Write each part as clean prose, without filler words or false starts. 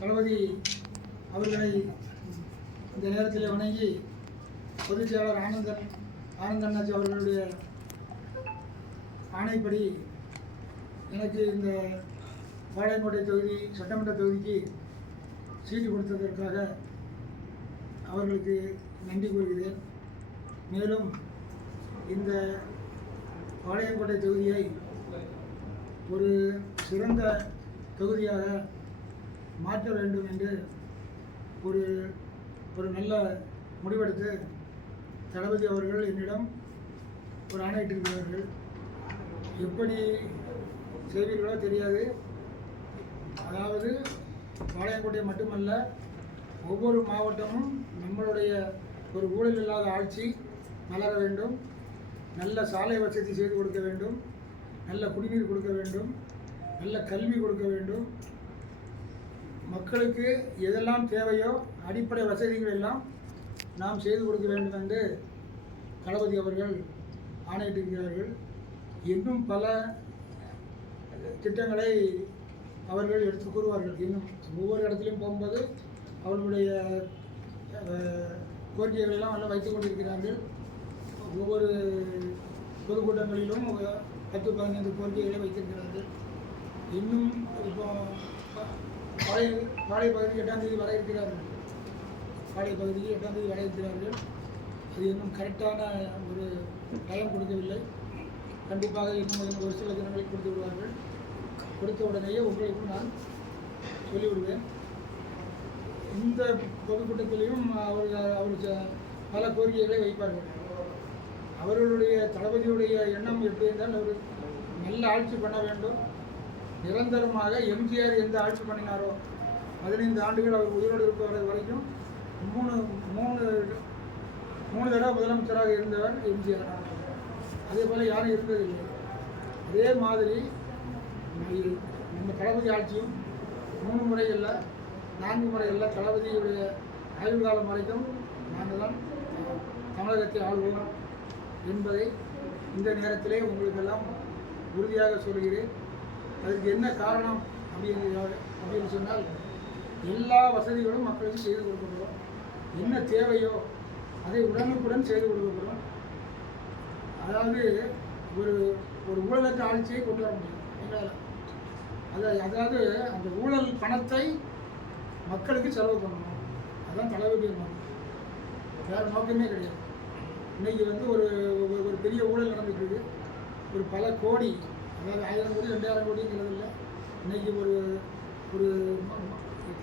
தளபதி அவர்களை இந்த நேரத்தில் வணங்கி பொதுச் செயலாளர் ஆனந்தண்ணாச்சி அவர்களுடைய ஆணைப்படி எனக்கு இந்த பாளையங்கோட்டை தொகுதி சட்டமன்ற தொகுதிக்கு சீட்டு கொடுத்ததற்காக அவர்களுக்கு நன்றி கூறுகிறேன். மேலும் இந்த பாளையங்கோட்டை தொகுதியை ஒரு சிறந்த தொகுதியாக மாற்ற வேண்டும் என்று ஒரு நல்ல முடிவெடுத்து தளபதி அவர்கள் என்னிடம் ஒரு ஆணையிட்டிருக்கிறார்கள். எப்படி செய்வீர்களோ தெரியாது. அதாவது பாளையங்கோட்டை மட்டுமல்ல, ஒவ்வொரு மாவட்டமும் நம்மளுடைய ஒரு ஊழல் இல்லாத ஆட்சி மலர வேண்டும், நல்ல சாலை வசதி செய்து கொடுக்க வேண்டும், நல்ல குடிநீர் கொடுக்க வேண்டும், நல்ல கல்வி கொடுக்க வேண்டும், மக்களுக்கு எதெல்லாம் தேவையோ அடிப்படை வசதிகள் எல்லாம் நாம் செய்து கொடுக்க வேண்டும் என்று தளபதி அவர்கள் ஆணையிட்டிருக்கிறார்கள். இன்னும் பல திட்டங்களை அவர்கள் எடுத்து கூறுவார்கள். இன்னும் ஒவ்வொரு இடத்துலையும் போகும்போது அவர்களுடைய கோரிக்கைகளெல்லாம் எல்லாம் வைத்துக் கொண்டிருக்கிறார்கள். ஒவ்வொரு பொதுக்கூட்டங்களிலும் 10-15 கோரிக்கைகளை வைத்திருக்கிறார்கள். இன்னும் இப்போ பாளை பகுதிக்கு 8ஆம் தேதி வர இருக்கிறார்கள். பாளை பகுதிக்கு 8ஆம் தேதி வர இருக்கிறார்கள். அது இன்னும் கரெக்டான ஒரு டைம் கொடுக்கவில்லை. கண்டிப்பாக இன்னும் ஒரு சில தினங்களில் கொடுத்து விடுவார்கள். கொடுத்த உடனேயே உங்களுக்கும் நான் சொல்லிவிடுவேன். இந்த பொதுக்கூட்டத்திலையும் அவர் பல கோரிக்கைகளை வைப்பார்கள். அவர்களுடைய தளபதியுடைய எண்ணம் எப்படி என்றால், அவர் நல்ல ஆட்சி பண்ண வேண்டும். நிரந்தரமாக எம்ஜிஆர் எந்த ஆட்சி பண்ணினாரோ 15 ஆண்டுகள் அவர் உயிரோடு இருப்பவரை வரைக்கும் மூணு தடவை முதலமைச்சராக இருந்தவர் எம்ஜிஆர். அதே போல் யாரும் இருந்ததில்லை. அதே மாதிரி நம்ம தளபதி ஆட்சியும் 3 முறை இல்லை 4 முறை இல்லை, தளபதியுடைய ஆய்வு காலம் வரைக்கும் நாங்கள் தான் தமிழகத்தை ஆள்வோம் என்பதை இந்த நேரத்திலே உங்களுக்கெல்லாம் உறுதியாக சொல்கிறேன். அதுக்கு என்ன காரணம் அப்படின்னு சொன்னால், எல்லா வசதிகளும் மக்களுக்கு செய்து கொடுக்கப்படும். என்ன தேவையோ அதை உடனுக்குடன் செய்து கொடுக்கப்படும். அதாவது ஒரு ஊழலற்ற ஆட்சியை கொண்டு வர முடியும் எங்களால். அதாவது அந்த ஊழல் பணத்தை மக்களுக்கு செலவு பண்ணணும். அதுதான் தலைவருடைய நோக்கம், வேறு நோக்கமே கிடையாது. இன்றைக்கி ஒரு பெரிய ஊழல் நடந்துட்டு இருக்கு. ஒரு பல கோடி, அதாவது 1000 கோடி 2000 கோடிங்கிறது இல்லை. இன்றைக்கி ஒரு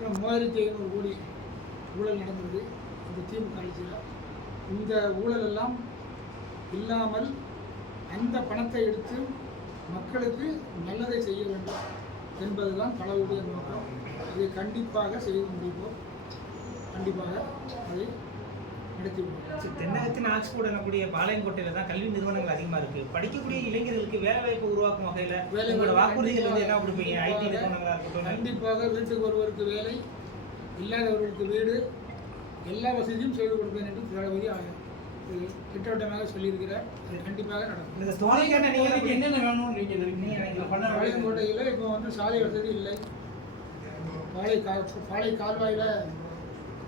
3500 கோடி ஊழல் நடந்தது இந்த திமுக ஆட்சியில். இந்த ஊழல் எல்லாம் இல்லாமல் அந்த பணத்தை எடுத்து மக்களுக்கு நல்லதை செய்ய வேண்டும் என்பதுதான் தலைவருடைய நோக்கம். இதை கண்டிப்பாக செய்து முடிப்போம். கண்டிப்பாக அதை தென்னகத்தின் ஆக்ஸ்போர்ட் எனக்கூடிய பாளையங்கோட்டையில் தான் கல்வி நிறுவனங்கள் அதிகமாக இருக்குது. படிக்கக்கூடிய இளைஞர்களுக்கு வேலை வாய்ப்பு உருவாக்கும் வகையில் வாக்குறுதிகள் வந்து என்ன கொடுப்பீங்க? ஐடி நிறுவனங்களாக இருக்கட்டும். கண்டிப்பாக வீட்டுக்கு ஒருவருக்கு வேலை, இல்லாதவர்களுக்கு வீடு, எல்லா வசதியும் செய்து கொடுப்பேன் என்று தளபதி திட்டவட்டமாக சொல்லியிருக்கிறார். அது கண்டிப்பாக நடக்கும். என்னென்ன வேணும் நீங்கள் பாளையங்கோட்டையில் இப்போ சாலை வசதி இல்லை. பாளை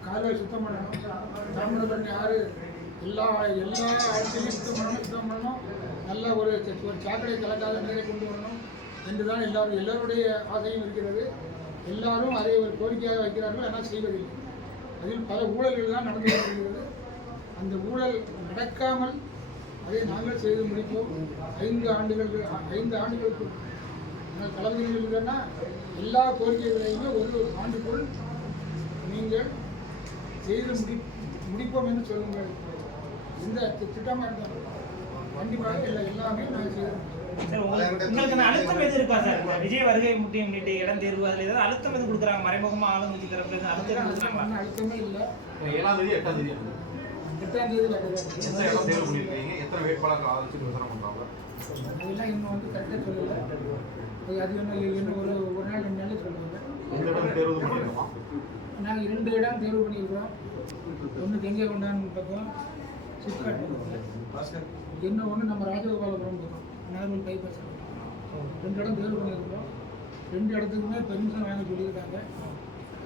கால்வாய் சுத்தம் பண்ணணும். தாமிரபரணி ஆறு எல்லா ஆட்சியிலையும் சுத்தம் பண்ணணும். நல்ல ஒரு சாக்கடை கலக்காத நீரை கொண்டு வரணும் என்று தான் எல்லோருடைய ஆசையும் இருக்கிறது. எல்லாரும் அதை ஒரு கோரிக்கையாக வைக்கிறார்கள், ஆனால் செய்வதில்லை. அதில் பல ஊழல்கள் தான் நடந்து கொண்டிருக்கிறது. அந்த ஊழல் நடக்காமல் அதை நாங்கள் செய்து முடிப்போம். 5 ஆண்டுகளுக்கு தளபதிகள் இல்லைன்னா எல்லா கோரிக்கைகளையுமே ஒரு ஆண்டுக்குள் நீங்கள் செய்து முடிப்போம் என்று சொல்லுங்கள். இந்த திட்டமாக இருந்தாலும் கண்டிப்பாக எல்லாமே நாங்கள் செய்வோம். உங்களுக்கு அழுத்தம் எது இருக்கா சார்? விஜய் வருகை முன்னிட்டு இடம் தேர்வு அதில் ஏதாவது அழுத்தம் எது கொடுக்குறாங்க? மறைமுகமாக ஆளுங்கட்சி தரப்பு அழுத்தமே இல்லை. 7ஆம் தேதி 8ஆம் தேதி 8ஆம் தேதி எத்தனை வேட்பாளர்கள் ஆதரிச்சு விசாரணை பண்ணுறாங்க? அதெல்லாம் இன்னும் கரெக்டாக சொல்லலை. அது இன்னும் ஒரு நாள் 2 நாள் சொல்லுவாங்க. நாங்கள் 2 இடம் தேர்வு பண்ணியிருக்கிறோம். ஒன்று கெங்கேகொண்டான் பக்கம், சிப்காட் பக்கத்தில், இன்னொன்று நம்ம ராஜகோபாலபுரம் பக்கம் நார்மல் பைபாஸ். 2 இடம் தேர்வு பண்ணியிருக்கிறோம். 2 இடத்துக்குமே பெர்மிஷன் வாங்க சொல்லியிருக்காங்க.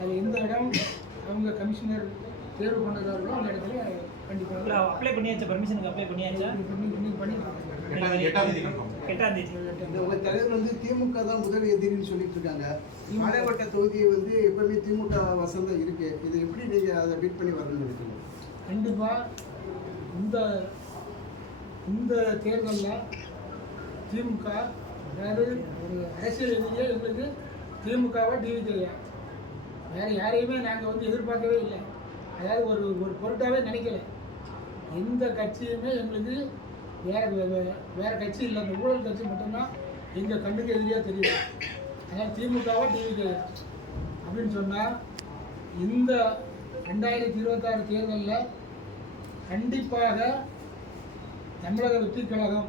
அது எந்த இடம் அவங்க கமிஷனர் தேர்வு பண்ணுறார்களோ அந்த இடத்துல கண்டிப்பாக அப்ளை பண்ணியாச்சா? பர்மிஷனுக்கு அப்ளை பண்ணியாச்சா? பண்ணி 8ஆம் தேதி கன்ஃபார்ம். 8ஆம் தேதி. உங்க தலைவர் வந்து திமுக தான் முதல் எதிரின்னு சொல்லிட்டு இருக்காங்க. பாளையங்கோட்டை தொகுதி வந்து எப்பவுமே திமுக வசந்தம் இருக்கு. இது எப்படி நீங்க அதை பீட் பண்ணி வரணும்னு நினைக்கிறீங்க? கண்டிப்பாக இந்த தேர்தலில் திமுக, அதாவது ஒரு அரசியல் எதிரியே எங்களுக்கு திமுகவா டிவிகேயா, வேறு யாரையுமே நாங்கள் வந்து எதிர்பார்க்கவே இல்லை. அதாவது ஒரு பொருட்டாகவே நினைக்கல. எந்த கட்சியுமே எங்களுக்கு வேறு கட்சி இல்லை, அந்த ஊழல் கட்சி மட்டும்தான் எங்கள் கண்ணுக்கு எதிரியாக தெரியுது. அதாவது திமுகவா டிவிகேயா அப்படின்னு சொன்னால் இந்த 2026 தேர்தலில் கண்டிப்பாக தமிழக வெற்றி கழகம்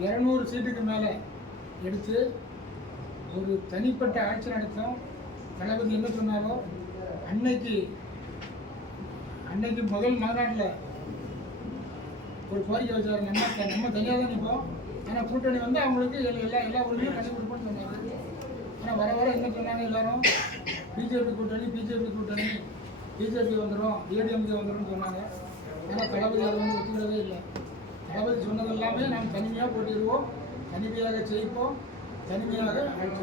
200 சீட்டுக்கு மேலே எடுத்து ஒரு தனிப்பட்ட ஆட்சி நடத்தும். தளபதி என்ன சொன்னாலும் அன்னைக்கு முதல் மாநாட்டில் ஒரு கோரிக்கை வச்சார், நம்ம தனியாக தான் நிற்போம், ஆனால் கூட்டணி வந்து அவங்களுக்கு எல்லா உரிமையும் பண்ணி கொடுப்போம்னு சொன்னாங்க. ஆனால் வர என்ன சொன்னாங்க எல்லாரும், பிஜேபி கூட்டணி பிஜேபி வந்துடும், ஏடிஎம்கே வந்துடும் சொன்னாங்க. ஆனால் தளபதி அதை வந்து ஒத்துக்கிறதே இல்லை. தளபதி சொன்னது எல்லாமே நாம் தனிமையாக போட்டிடுவோம், தனிமையாக ஜெயிப்போம், தனிமையாக ஆட்சி